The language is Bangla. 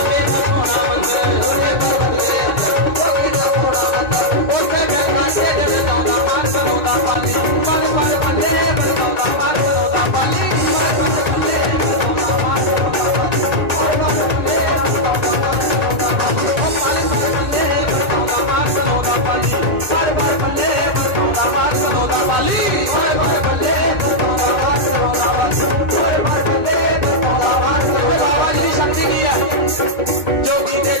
Amém. Yo, we did